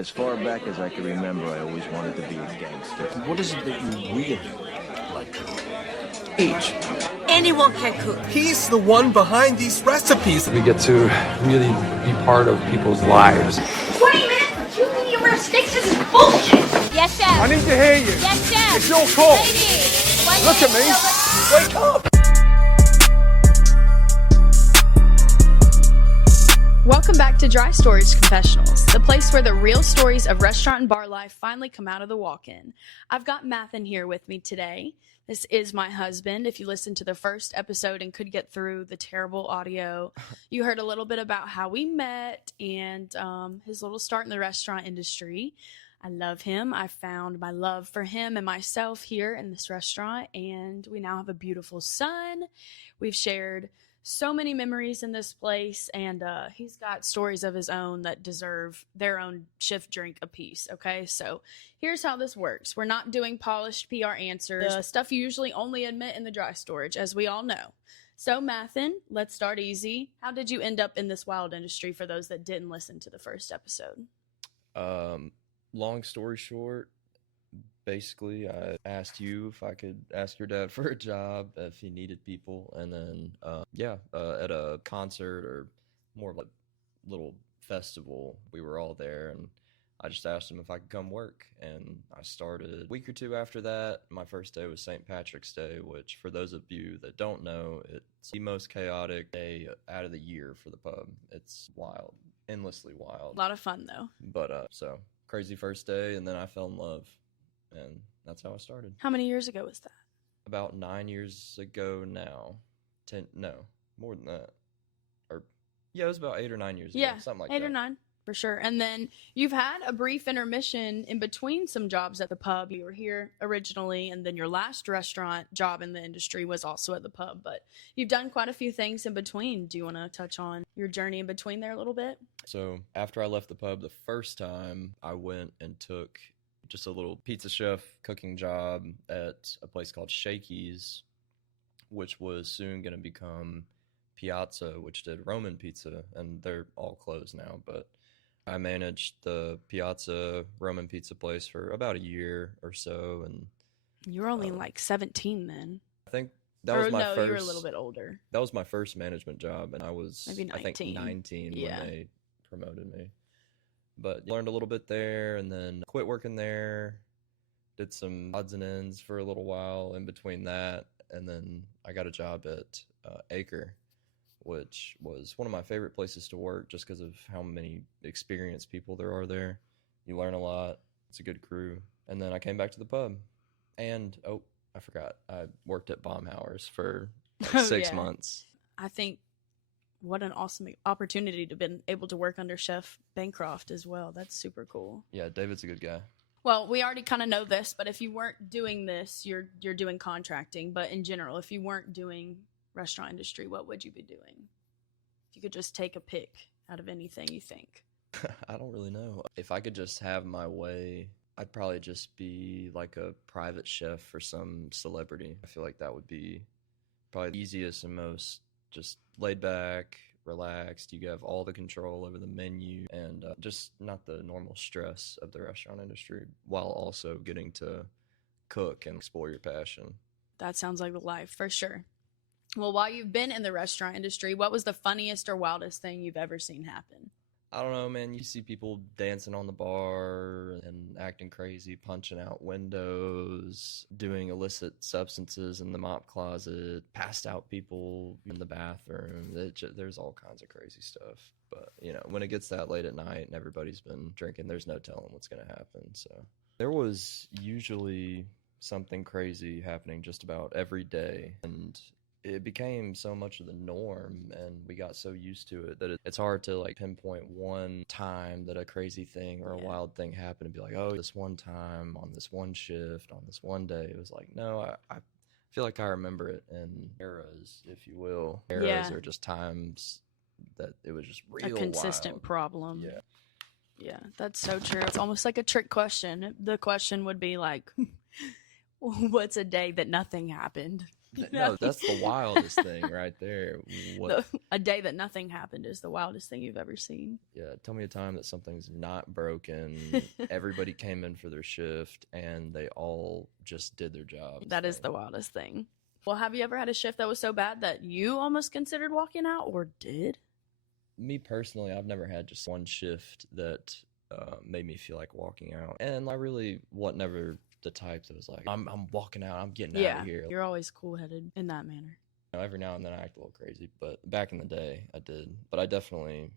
As far back as I can remember, I always wanted to be a gangster. What is it that you really like to eat? Anyone can cook. He's the one behind these recipes. We get to really be part of people's lives. 20 minutes for 2 medium rare steaks? This is bullshit. Yes, chef. I need to hear you. Yes, chef. It's your call. Lady. Look at me. Wake up. Welcome back to Dry Storage Confessionals, the place where the real stories of restaurant and bar life finally come out of the walk-in. I've got Mathan here with me today. This is my husband. If you listened to the first episode and could get through the terrible audio, you heard a little bit about how we met and his little start in the restaurant industry. I love him. I found my love for him and myself here in this restaurant, and we now have a beautiful son. We've shared so many memories in this place, and he's got stories of his own that deserve their own shift drink apiece. Okay, so here's how this works. We're not doing polished PR answers, stuff you usually only admit in the dry storage, as we all know. So Mathan, let's start easy. How did you end up in this wild industry for those that didn't listen to the first episode? Long story short, basically, I asked you if I could ask your dad for a job if he needed people, and then at a concert or more like a little festival, we were all there, and I just asked him if I could come work, and I started a week or two after that. My first day was St. Patrick's Day, which for those of you that don't know, it's the most chaotic day out of the year for the pub. It's wild, endlessly wild. A lot of fun though. But so crazy first day, and then I fell in love. And that's how I started. How many years ago was that? About 9 years ago now. More than that. It was about 8 or 9 years ago. Something like that. 8 or 9, for sure. And then you've had a brief intermission in between some jobs at the pub. You were here originally, and then your last restaurant job in the industry was also at the pub. But you've done quite a few things in between. Do you want to touch on your journey in between there a little bit? So after I left the pub the first time, I went and took just a little pizza chef cooking job at a place called Shakey's, which was soon going to become Piazza, which did Roman pizza, and they're all closed now. But I managed the Piazza Roman pizza place for about a year or so. And you were only like 17 then. I think that was my first. You were a little bit older. That was my first management job, and I was maybe 19. I think 19 when they promoted me. But learned a little bit there, and then quit working there, did some odds and ends for a little while in between that, and then I got a job at Acre, which was one of my favorite places to work just because of how many experienced people there are there. You learn a lot. It's a good crew. And then I came back to the pub, and, I forgot. I worked at Baumhauer's for like 6 months. I think what an awesome opportunity to be able to work under Chef Bancroft as well. That's super cool. Yeah, David's a good guy. Well, we already kind of know this, but if you weren't doing this, you're doing contracting. But in general, if you weren't doing restaurant industry, what would you be doing? If you could just take a pick out of anything you think. I don't really know. If I could just have my way, I'd probably just be like a private chef for some celebrity. I feel like that would be probably the easiest and most just laid back, relaxed. You have all the control over the menu and just not the normal stress of the restaurant industry while also getting to cook and explore your passion. That sounds like the life for sure. Well, while you've been in the restaurant industry, what was the funniest or wildest thing you've ever seen happen? I don't know, man. You see people dancing on the bar and acting crazy, punching out windows, doing illicit substances in the mop closet, passed out people in the bathroom. There's all kinds of crazy stuff. But, when it gets that late at night and everybody's been drinking, there's no telling what's going to happen. So there was usually something crazy happening just about every day. And it became so much of the norm, and we got so used to it that it's hard to pinpoint one time that a crazy thing or a wild thing happened and be like, oh, this one time on this one shift on this one day. It was like, no, I feel like I remember it in eras, if you will. Eras are just times that it was just real a consistent wild problem. Yeah, that's so true. It's almost like a trick question. The question would be like, what's a day that nothing happened? No, that's the wildest thing right there. What? A day that nothing happened is the wildest thing you've ever seen. Yeah, tell me a time that something's not broken. Everybody came in for their shift and they all just did their job. That is the wildest thing. Well, have you ever had a shift that was so bad that you almost considered walking out, or did? Me personally, I've never had just one shift that made me feel like walking out. And I really was never the type that was like, I'm walking out, I'm getting out of here. You're always cool-headed in that manner. Every now and then I act a little crazy, but back in the day I did. But I definitely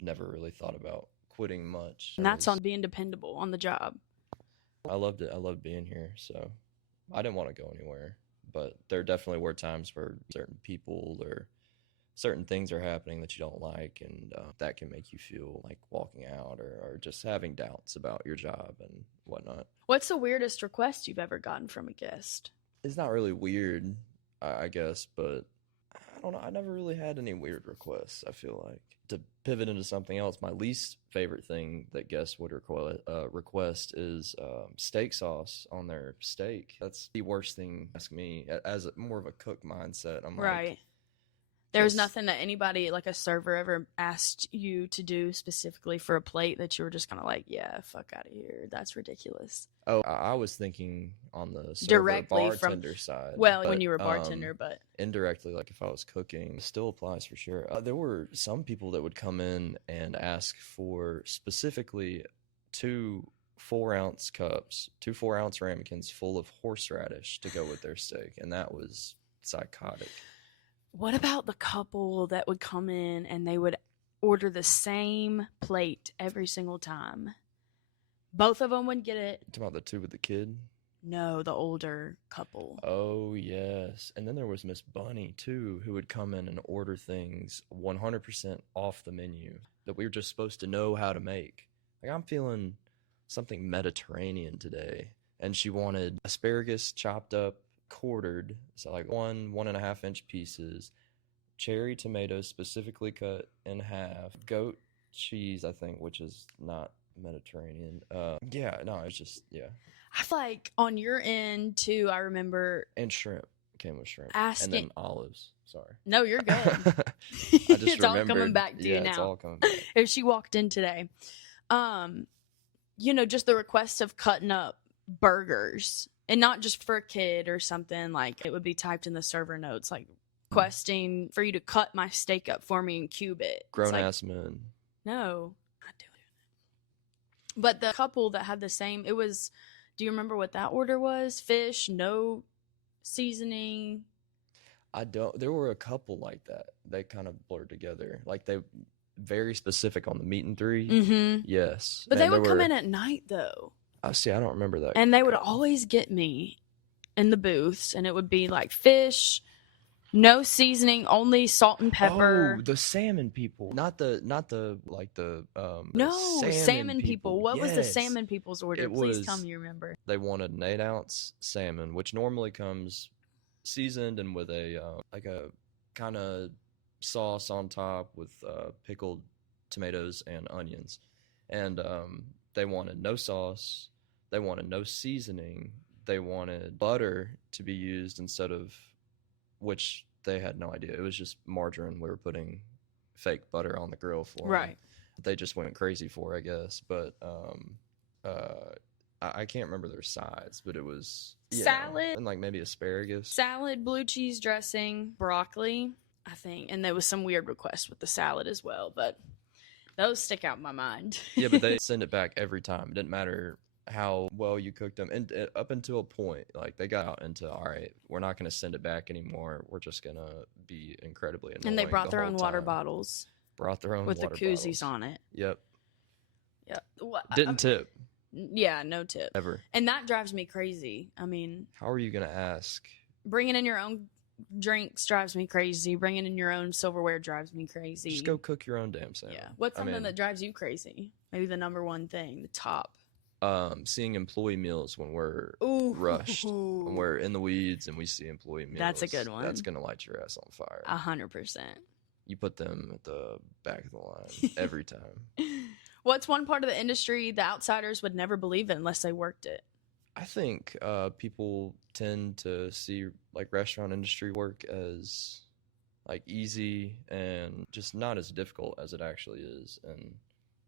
never really thought about quitting much. And that's on being dependable on the job. I loved it. I loved being here, so I didn't want to go anywhere. But there definitely were times where certain people or certain things are happening that you don't like, and that can make you feel like walking out or just having doubts about your job and whatnot. What's the weirdest request you've ever gotten from a guest? It's not really weird, I guess, but I don't know. I never really had any weird requests, I feel like. To pivot into something else, my least favorite thing that guests would request is steak sauce on their steak. That's the worst thing. Ask me as more of a cook mindset. I'm right. Like, there was nothing that anybody, like a server, ever asked you to do specifically for a plate that you were just kind of like, yeah, fuck out of here. That's ridiculous. Oh, I was thinking on the server directly bartender side. Well, when you were a bartender, but indirectly, like if I was cooking, still applies for sure. There were some people that would come in and ask for specifically 2 4-ounce cups, 2 4-ounce ramekins full of horseradish to go with their steak, and that was psychotic. What about the couple that would come in and they would order the same plate every single time? Both of them would get it. You talking about the 2 with the kid? No, the older couple. Oh, yes. And then there was Miss Bunny, too, who would come in and order things 100% off the menu that we were just supposed to know how to make. Like, I'm feeling something Mediterranean today. And she wanted asparagus chopped up, quartered, so like 1.5 inch pieces, cherry tomatoes specifically cut in half, goat cheese, I think, which is not Mediterranean. It's just, yeah. I feel like on your end too, I remember. And shrimp. Came with shrimp. Asking, and then olives. Sorry. No, you're good. I just it's all coming back to you now. It's all coming back. If she walked in today, just the request of cutting up burgers. And not just for a kid or something, like it would be typed in the server notes, like requesting for you to cut my steak up for me and cube it. Grown ass men. No, not doing it. But the couple that had the same, do you remember what that order was? Fish, no seasoning. I don't, there were a couple like that. They kind of blurred together. Like they very specific on the meat and 3. Mm-hmm. Yes. But they would come in at night though. I see. I don't remember that. And they would always get me in the booths, and it would be like fish, no seasoning, only salt and pepper. Oh, the salmon people, not the no salmon people. What was the Yes. salmon people's order? Please tell me you remember. They wanted an 8-ounce salmon, which normally comes seasoned and with a like a kind of sauce on top with pickled tomatoes and onions, and they wanted no sauce. They wanted no seasoning. They wanted butter to be used instead of, which they had no idea. It was just margarine. We were putting fake butter on the grill for right. them. They just went crazy for, I guess. But I can't remember their sides, but it was salad and like maybe asparagus. Salad, blue cheese dressing, broccoli, I think. And there was some weird request with the salad as well, but those stick out in my mind. Yeah, but they send it back every time. It didn't matter how well you cooked them, and up until a point, like they got out into, all right, we're not going to send it back anymore. We're just going to be incredibly annoying. And they brought their whole own water time. bottles. Brought their own with water the koozies bottles. on it. Yep. Yeah. Didn't tip. Yeah, no tip. Ever. And that drives me crazy. I mean, how are you going to ask? Bringing in your own drinks drives me crazy. Bringing in your own silverware drives me crazy. Just go cook your own damn salmon. Yeah. What's something that drives you crazy? Maybe the number one thing, the top. Seeing employee meals when we're rushed, when we're in the weeds and we see employee meals. That's a good one. That's going to light your ass on fire. 100%. You put them at the back of the line every time. What's one part of the industry the outsiders would never believe in unless they worked it? I think people tend to see like restaurant industry work as like easy and just not as difficult as it actually is. And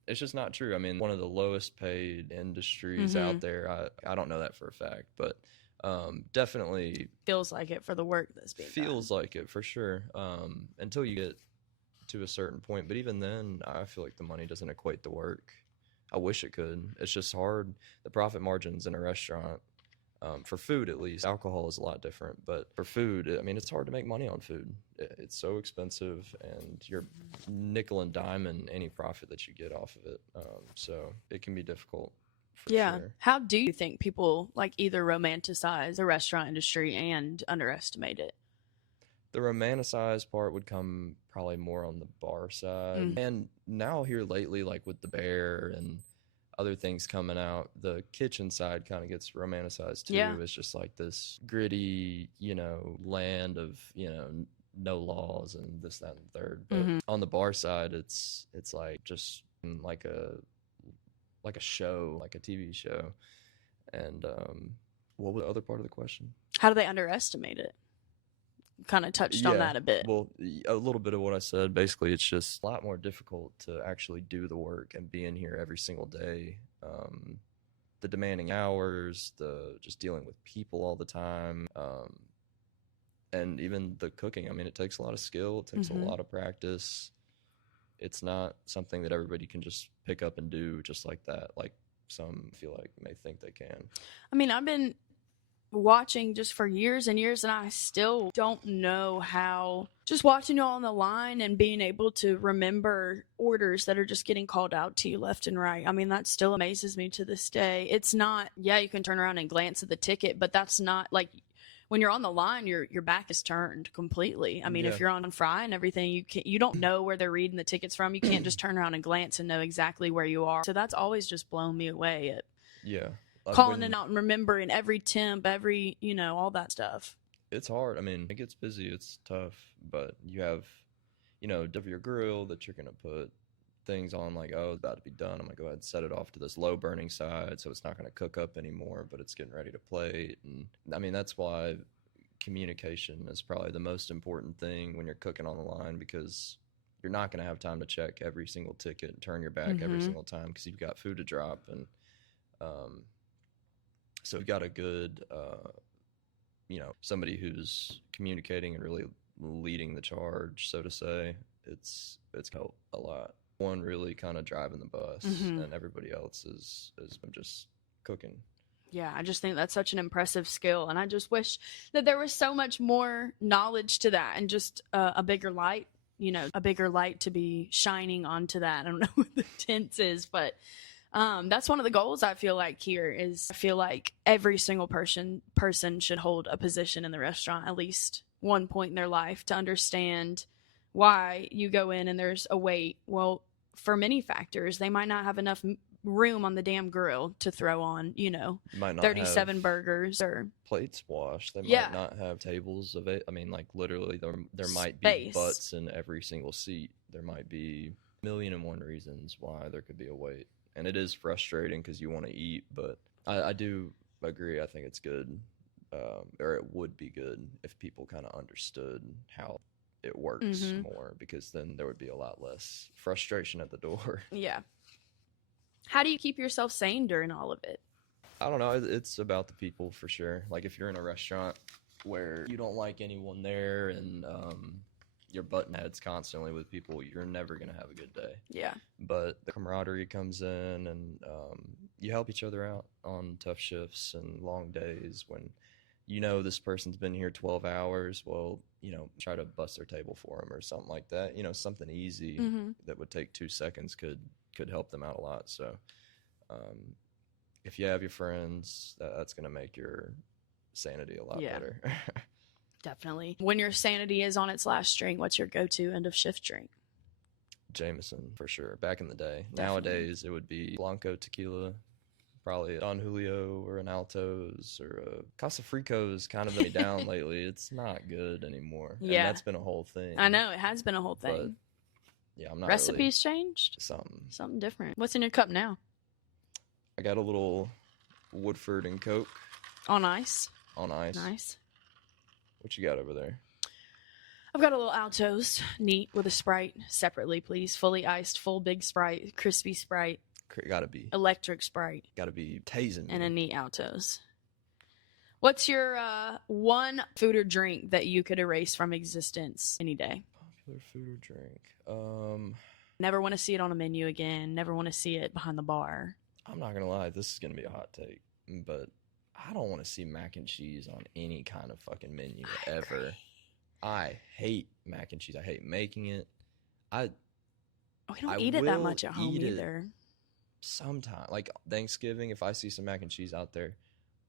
it's just not true. I mean, one of the lowest paid industries out there. I don't know that for a fact, but definitely Feels like it for the work that's being feels done. like it for sure. Until you get to a certain point, but even then, I feel like the money doesn't equate to work. I wish it could. It's just hard. The profit margins in a restaurant, for food at least, alcohol is a lot different. But for food, I mean, it's hard to make money on food. It's so expensive, and you're nickel and diming any profit that you get off of it. So it can be difficult. For sure. How do you think people like either romanticize the restaurant industry and underestimate it? The romanticized part would come probably more on the bar side. And now here lately, like with the Bear and other things coming out, the kitchen side kind of gets romanticized too. Yeah. It's just like this gritty, land of, no laws and this, that, and the third. But on the bar side, it's like just like a show, like a TV show. And what was the other part of the question? How do they underestimate it? Kind of touched on that a bit. Well, a little bit of what I said. Basically, it's just a lot more difficult to actually do the work and be in here every single day. The demanding hours, the just dealing with people all the time, and even the cooking. I mean, it takes a lot of skill. It takes a lot of practice. It's not something that everybody can just pick up and do just like that. Like some feel like may think they can. I mean, I've been watching just for years and years, and I still don't know how. Just watching you all on the line and being able to remember orders that are just getting called out to you left and right. I mean, that still amazes me to this day. It's not, you can turn around and glance at the ticket, but that's not like when you're on the line, your back is turned completely. I mean, if you're on fry and everything, you don't know where they're reading the tickets from. You can't just turn around and glance and know exactly where you are. So that's always just blown me away at calling it out and remembering every temp, every, all that stuff. It's hard. I mean, it gets busy. It's tough, but you have, your grill that you're going to put things on like, oh, it's about to be done. I'm going to go ahead and set it off to this low burning side so it's not going to cook up anymore, but it's getting ready to plate. And I mean, that's why communication is probably the most important thing when you're cooking on the line, because you're not going to have time to check every single ticket and turn your back every single time because you've got food to drop. And so you've got a good, somebody who's communicating and really leading the charge, so to say. It's helped a lot. One really kind of driving the bus, and everybody else is just cooking. Yeah, I just think that's such an impressive skill, and I just wish that there was so much more knowledge to that and just a bigger light, a bigger light to be shining onto that. I don't know what the tense is, but that's one of the goals I feel like here is I feel like every single person should hold a position in the restaurant at least one point in their life to understand why you go in and there's a wait. Well, for many factors, they might not have enough room on the damn grill to throw on, Might not 37 have burgers or plates washed. They might not have tables of it. I mean, like literally there might be Space. butts in every single seat. There might be 1,000,001 reasons why there could be a wait. And it is frustrating because you want to eat, but I do agree. I think it's good, or it would be good if people kind of understood how it works more, because then there would be a lot less frustration at the door. Yeah. How do you keep yourself sane during all of it? I don't know. It's about the people for sure. Like if you're in a restaurant where you don't like anyone there and you're butting heads constantly with people, you're never going to have a good day. Yeah. But the camaraderie comes in, and you help each other out on tough shifts and long days when this person's been here 12 hours. Well, try to bust their table for them or something like that. Something easy that would take 2 seconds could help them out a lot. So if you have your friends, that's going to make your sanity a lot better. Definitely. When your sanity is on its last string, what's your go-to end of shift drink? Jameson, for sure. Back in the day. Definitely. Nowadays, it would be Blanco tequila, probably Don Julio or an Altos or a Casa Frico's kind of been down lately. It's not good anymore. Yeah. And that's been a whole thing. I know, it has been a whole thing. But, yeah, I'm not Recipes changed? really Something different. What's in your cup now? I got a little Woodford and Coke. On ice? on ice. Nice. What you got over there? I've got a little Altos, neat, with a Sprite separately, please. Fully iced, full big Sprite, crispy Sprite, Gotta be Sprite, tasing me. and a neat Altos. What's your one food or drink that you could erase from existence any day? Popular food or drink? Never want to see it on a menu again. Never want to see it behind the bar. I'm not gonna lie, this is gonna be a hot take, but I don't want to see mac and cheese on any kind of fucking menu ever. Agree. I hate mac and cheese. I hate making it. We don't I eat it that will much at home eat it either. Sometimes, like Thanksgiving, if I see some mac and cheese out there,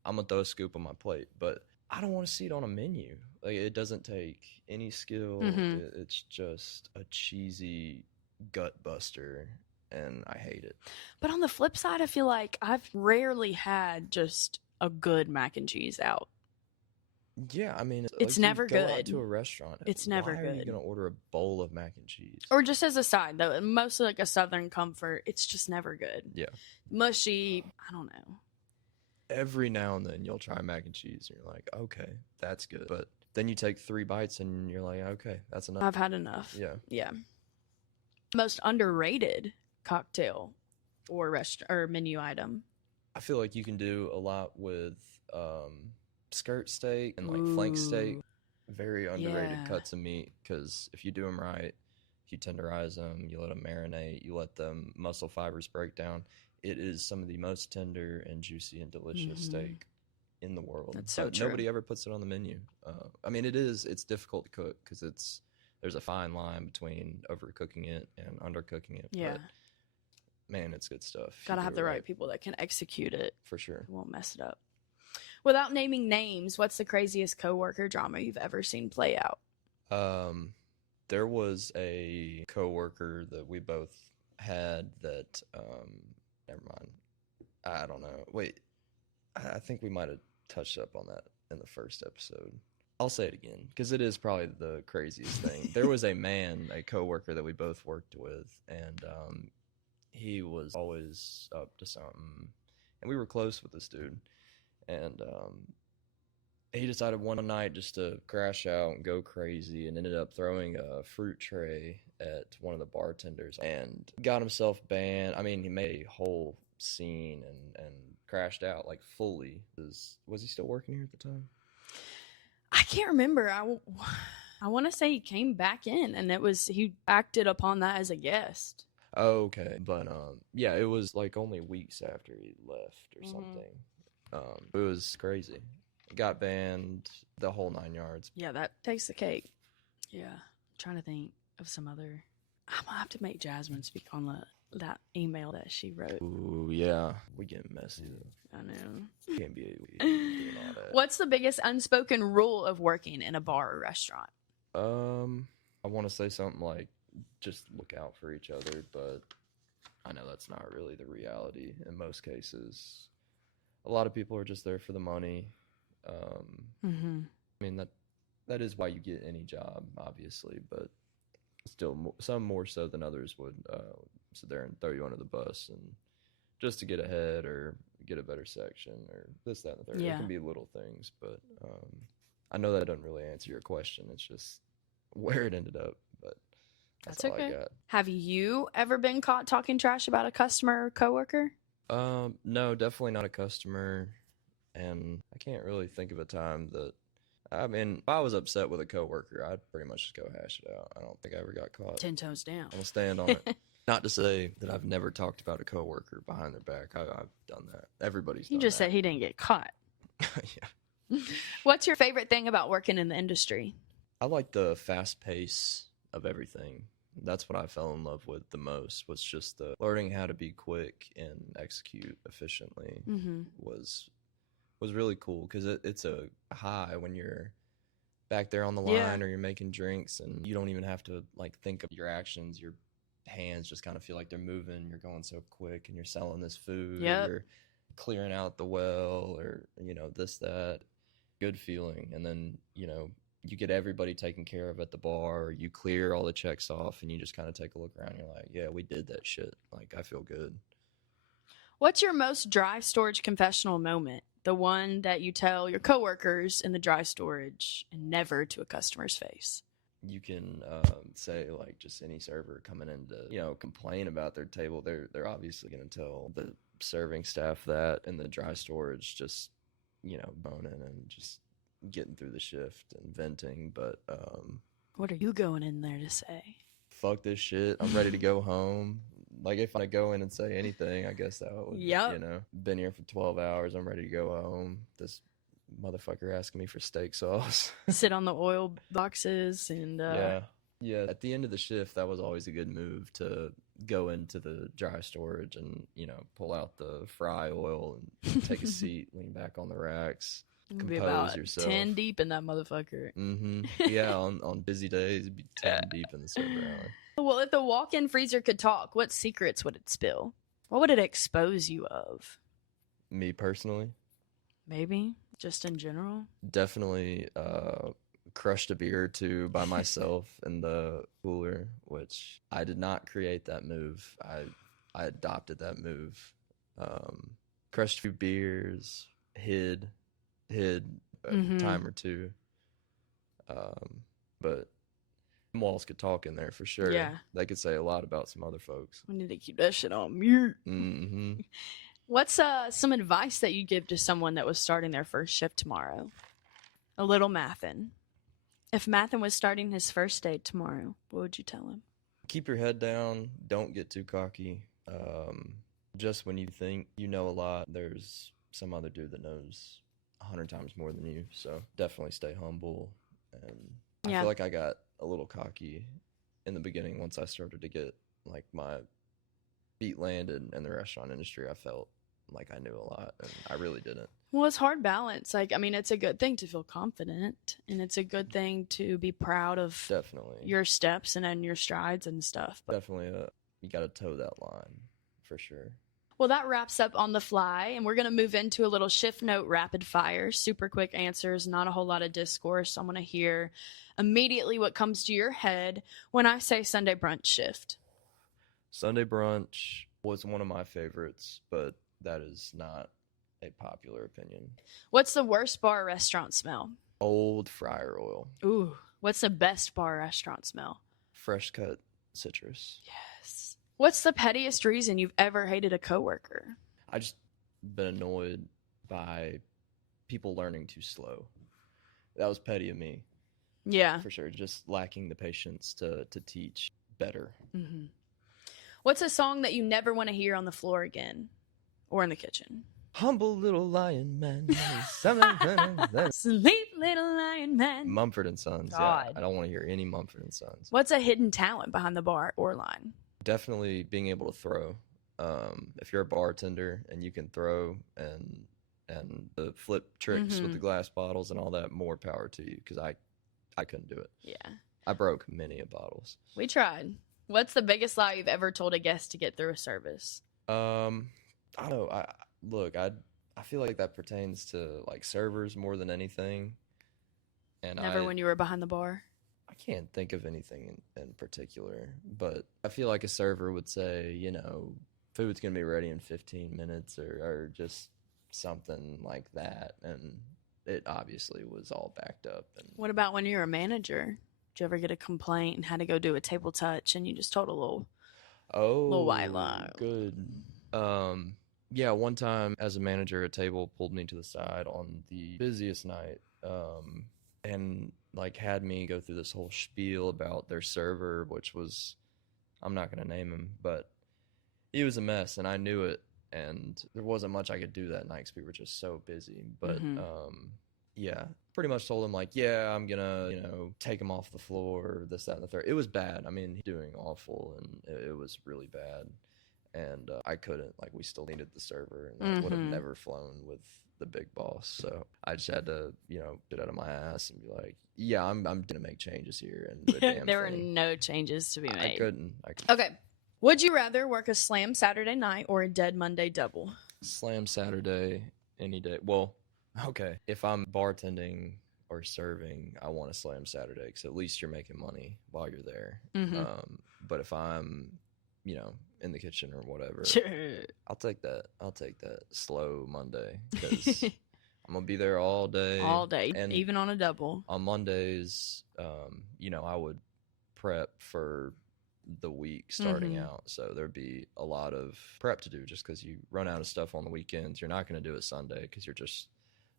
I'm gonna throw a scoop on my plate. But I don't want to see it on a menu. Like, it doesn't take any skill. It's just a cheesy gut buster, and I hate it. But on the flip side, I feel like I've rarely had just a good mac and cheese out. Yeah, I mean, It's you never go out good. to a restaurant. It's never why are you good. gonna order a bowl of mac and cheese? Or just as a side, though, mostly like a Southern comfort. It's just never good. Yeah. Mushy. I don't know. Every now and then you'll try mac and cheese, and you're like, okay, that's good. But then you take 3 bites, and you're like, okay, that's enough. I've had enough. Yeah. Yeah. Most underrated cocktail or menu item. I feel like you can do a lot with skirt steak and like flank steak. Ooh. Very underrated Yeah. cuts of meat, because if you do them right, you tenderize them, you let them marinate, you let them muscle fibers break down. It is some of the most tender and juicy and delicious steak in the world. That's so But true. nobody ever puts it on the menu. I mean, it's difficult to cook, because there's a fine line between overcooking it and undercooking it. Yeah. But man, it's good stuff. You Gotta do have it the right people that can execute it. for sure. Won't mess it up. Without naming names, what's the craziest coworker drama you've ever seen play out? There was a coworker that we both had that never mind. I don't know. Wait. I think we might have touched up on that in the first episode. I'll say it again, because it is probably the craziest thing. There was a coworker that we both worked with, and he was always up to something, and we were close with this dude. And he decided one night just to crash out and go crazy, and ended up throwing a fruit tray at one of the bartenders and got himself banned. I mean, he made a whole scene and crashed out, like, fully. Was he still working here at the time? I can't remember. I want to say he came back in, and he acted upon that as a guest. Okay, but yeah, it was like only weeks after he left or something. It was crazy. Got banned, the whole 9 yards. Yeah, that takes the cake. Yeah, I'm trying to think of some other. I'm gonna have to make Jasmine speak on that email that she wrote. Ooh, yeah, we get messy though. I know. Can't be doing all that. What's the biggest unspoken rule of working in a bar or restaurant? I want to say something like just look out for each other, but I know that's not really the reality in most cases. A lot of people are just there for the money. I mean, that is why you get any job, obviously, but still, some more so than others would sit there and throw you under the bus, and just to get ahead or get a better section or this, that, and the third. Yeah. It can be little things, but I know that doesn't really answer your question. It's just where it ended up, but that's all okay. I got. Have you ever been caught talking trash about a customer or coworker? No, definitely not a customer, and I can't really think of a time that. I mean, if I was upset with a coworker, I'd pretty much just go hash it out. I don't think I ever got caught. 10 toes down. I'm gonna stand on it. Not to say that I've never talked about a coworker behind their back. I've done that. Everybody's done You just that. said he didn't get caught. Yeah. What's your favorite thing about working in the industry? I like the fast pace of everything. That's what I fell in love with the most, was just the learning how to be quick and execute efficiently was really cool, because it's a high when you're back there on the line or you're making drinks and you don't even have to like think of your actions. Your hands just kind of feel like they're moving. You're going so quick and you're selling this food. Yep. You're clearing out the well or, this, that. Good feeling. And then, you get everybody taken care of at the bar. You clear all the checks off and you just kind of take a look around. You're like, yeah, we did that shit. Like, I feel good. What's your most dry storage confessional moment? The one that you tell your coworkers in the dry storage and never to a customer's face. You can say like just any server coming in to complain about their table. They're obviously going to tell the serving staff that, and the dry storage just boning and just getting through the shift and venting. But what are you going in there to say? Fuck this shit. I'm ready to go home. Like, if I go in and say anything, I guess that would, been here for 12 hours. I'm ready to go home. This motherfucker asking me for steak sauce. Sit on the oil boxes and... Yeah. At the end of the shift, that was always a good move, to go into the dry storage and, pull out the fry oil and take a seat, lean back on the racks, compose be about yourself. 10 deep in that motherfucker. Mm-hmm. Yeah, on busy days, it'd be 10 deep in the server alley. Well, if the walk-in freezer could talk, what secrets would it spill? What would it expose you of? Me personally? Maybe? Just in general? Definitely crushed a beer or two by myself in the cooler, which I did not create that move. I adopted that move. Crushed a few beers, hid a time or two. But walls could talk in there for sure. Yeah. They could say a lot about some other folks. We need to keep that shit on mute. Mm-hmm. What's some advice that you give to someone that was starting their first shift tomorrow? A little Mathan. If Mathan was starting his first day tomorrow, what would you tell him? Keep your head down. Don't get too cocky. Just when you think you know a lot, there's some other dude that knows 100 times more than you. So definitely stay humble. And I feel like I got a little cocky in the beginning once I started to get like my feet landed in the restaurant industry. I felt like I knew a lot, and I really didn't. Well, it's hard balance. Like, I mean, it's a good thing to feel confident, and it's a good thing to be proud of Definitely your steps and your strides and stuff. But definitely, you got to toe that line for sure. well, that wraps up On the Fly, and we're going to move into a little shift note rapid fire, super quick answers, not a whole lot of discourse. I want to hear immediately what comes to your head when I say Sunday brunch shift. Sunday brunch was one of my favorites, but that is not a popular opinion. What's the worst bar or restaurant smell? Old fryer oil. Ooh. What's the best bar or restaurant smell? Fresh cut citrus. Yes. What's the pettiest reason you've ever hated a coworker? I just been annoyed by people learning too slow. That was petty of me. Yeah. For sure. Just lacking the patience to teach better. Mm-hmm. What's a song that you never want to hear on the floor again or in the kitchen? Humble little lion man. Sleep, little lion man. Mumford & Sons. God. Yeah, I don't want to hear any Mumford & Sons. What's a hidden talent behind the bar or line? Definitely being able to throw. If you're a bartender and you can throw and the flip tricks with the glass bottles and all that, more power to you, because I couldn't do it. Yeah. I broke many of bottles. We tried. What's the biggest lie you've ever told a guest to get through a service? I don't know. I feel like that pertains to like servers more than anything. And Never when you were behind the bar? I can't think of anything in particular, but I feel like a server would say, food's going to be ready in 15 minutes or just something like that. And it obviously was all backed up. And What about when you were a manager? Did you ever get a complaint and had to go do a table touch and you just told a little white lie? Good. Yeah, one time as a manager, a table pulled me to the side on the busiest night, and like had me go through this whole spiel about their server, which was, I'm not going to name him, but he was a mess and I knew it, and there wasn't much I could do that night because we were just so busy. But yeah, pretty much told him like, yeah, I'm gonna take him off the floor, this, that, and the third. It was bad. I mean, he's doing awful, and it was really bad. And I couldn't, like, we still needed the server, and that would have never flown with the big boss. So I just had to, get out of my ass and be like, yeah, I'm gonna make changes here. And the damn There were thing. no changes to be made. I couldn't. Okay. Would you rather work a slam Saturday night or a dead Monday double? Slam Saturday any day. Well, okay. If I'm bartending or serving, I want to slam Saturday because at least you're making money while you're there. But if I'm, in the kitchen or whatever, Sure. I'll take that slow Monday because I'm gonna be there all day. All day, And even on a double. on Mondays, I would prep for the week starting out. So there'd be a lot of prep to do just because you run out of stuff on the weekends. You're not going to do it Sunday because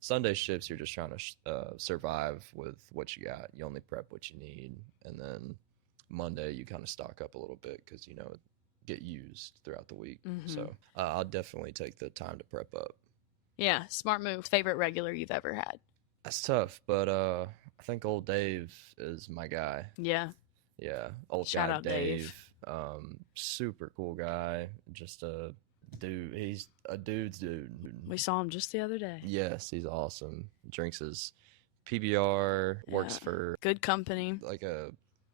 Sunday shifts, you're just trying to survive with what you got. You only prep what you need. And then Monday, you kind of stock up a little bit because, get used throughout the week. So I'll definitely take the time to prep up. Yeah, smart move. Favorite regular you've ever had? That's tough, but I think old Dave is my guy. Yeah. Yeah, old Shout guy out Dave. Super cool guy. Just a dude. He's a dude's dude. We saw him just the other day. Yes, he's awesome. Drinks his PBR, works for good company. like a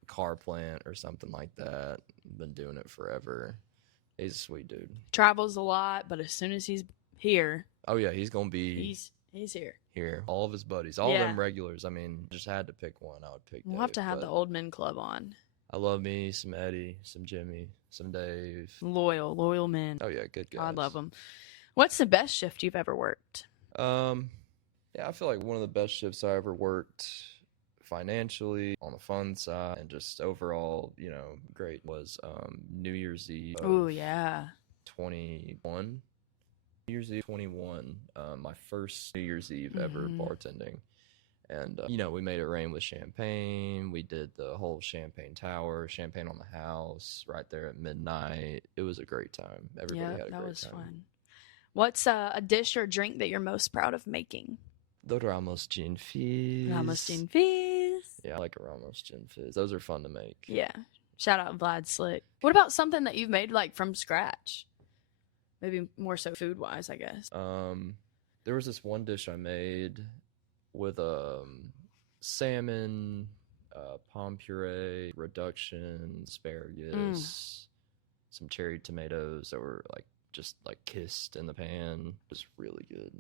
car plant or something like that. Been doing it forever. He's a sweet dude. Travels a lot, but as soon as he's here, oh yeah, he's gonna be he's here. Here. All of his buddies, all of them regulars. I mean, just had to pick one. I would pick We'll Dave, have to have the Old Men Club on. I love me some Eddie, some Jimmy, some Dave. Loyal men. Oh yeah, good guys. I love them. What's the best shift you've ever worked? Yeah, I feel like one of the best shifts I ever worked financially, on the fun side, and just overall, great was New Year's Eve. Oh yeah. 21. New Year's Eve 21. My first New Year's Eve ever bartending. And, we made it rain with champagne. We did the whole champagne tower, champagne on the house, right there at midnight. It was a great time. Everybody had a great time. That was fun. What's a dish or drink that you're most proud of making? The Ramos Gin Fizz. Ramos Gin Fizz. Yeah, I like a Ramos Gin Fizz. Those are fun to make. Yeah. Shout out Vlad Slick. What about something that you've made like from scratch? Maybe more so food-wise, I guess. There was this one dish I made with salmon, palm puree, reduction, asparagus, some cherry tomatoes that were just kissed in the pan. It was really good.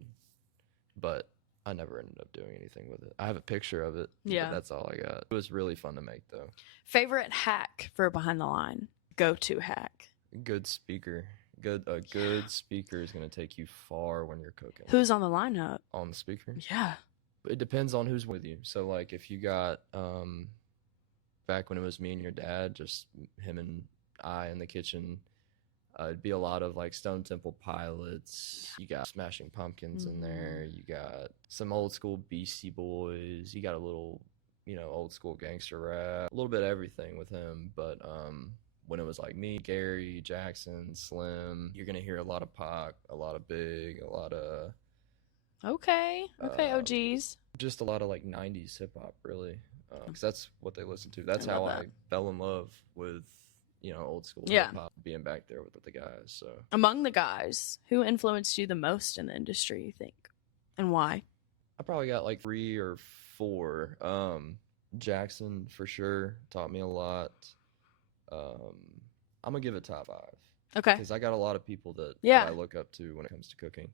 But I never ended up doing anything with it. I have a picture of it. Yeah. But that's all I got. It was really fun to make, though. Favorite hack for Behind the Line? Go-to hack? Good speaker. A good speaker is going to take you far when you're cooking. Who's on the lineup? On the speaker? Yeah. It depends on who's with you. So, if you got, back when it was me and your dad, just him and I in the kitchen, it'd be a lot of, Stone Temple Pilots. You got Smashing Pumpkins in there. You got some old school Beastie Boys. You got a little, old school gangster rap. A little bit of everything with him. But, when it was me, Gary, Jackson, Slim, you're going to hear a lot of Pac, a lot of Big, a lot of... Okay, OGs. Just a lot of 90s hip hop, really, because that's what they listen to. That's how I fell in love with, old school hip hop, being back there with the guys. So among the guys, who influenced you the most in the industry, you think, and why? I probably got 3 or 4. Jackson for sure taught me a lot. I'm gonna give it top 5. Okay. Because I got a lot of people that I look up to when it comes to cooking.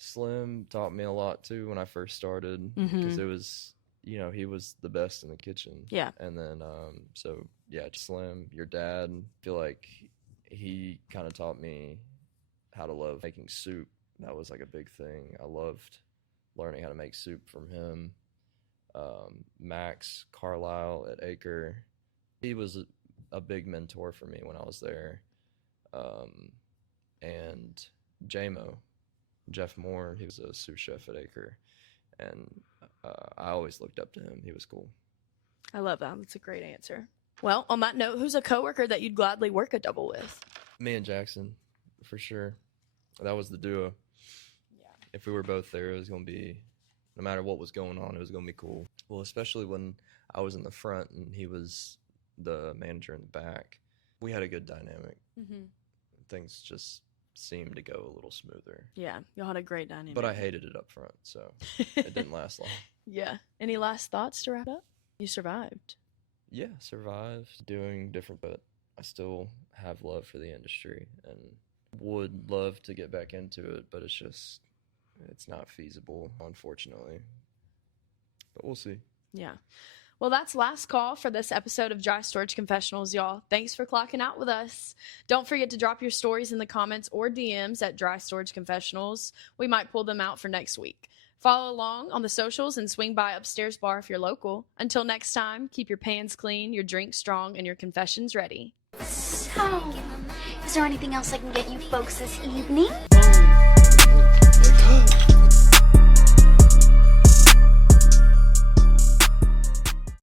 Slim taught me a lot too when I first started because it was, he was the best in the kitchen. Yeah. And then, Slim, your dad, I feel like he kind of taught me how to love making soup. That was a big thing. I loved learning how to make soup from him. Max Carlisle at Acre, he was a big mentor for me when I was there. And Jeff Moore, he was a sous chef at Acre, and I always looked up to him. He was cool. I love that. That's a great answer. Well, on that note, who's a coworker that you'd gladly work a double with? Me and Jackson, for sure. That was the duo. Yeah. If we were both there, it was going to be, no matter what was going on, it was going to be cool. Well, especially when I was in the front and he was the manager in the back. We had a good dynamic. Things just seemed to go a little smoother. Yeah, y'all had a great dynamic. But I hated it up front, so it didn't last long. Yeah. Any last thoughts to wrap up? You survived. Yeah, survived, doing different, but I still have love for the industry and would love to get back into it, but it's not feasible, unfortunately. But we'll see. Yeah. Well, that's last call for this episode of Dry Storage Confessionals, y'all. Thanks for clocking out with us. Don't forget to drop your stories in the comments or DMs at Dry Storage Confessionals. We might pull them out for next week. Follow along on the socials and swing by Upstairs Bar if you're local. Until next time, keep your pans clean, your drinks strong, and your confessions ready. So, is there anything else I can get you folks this evening?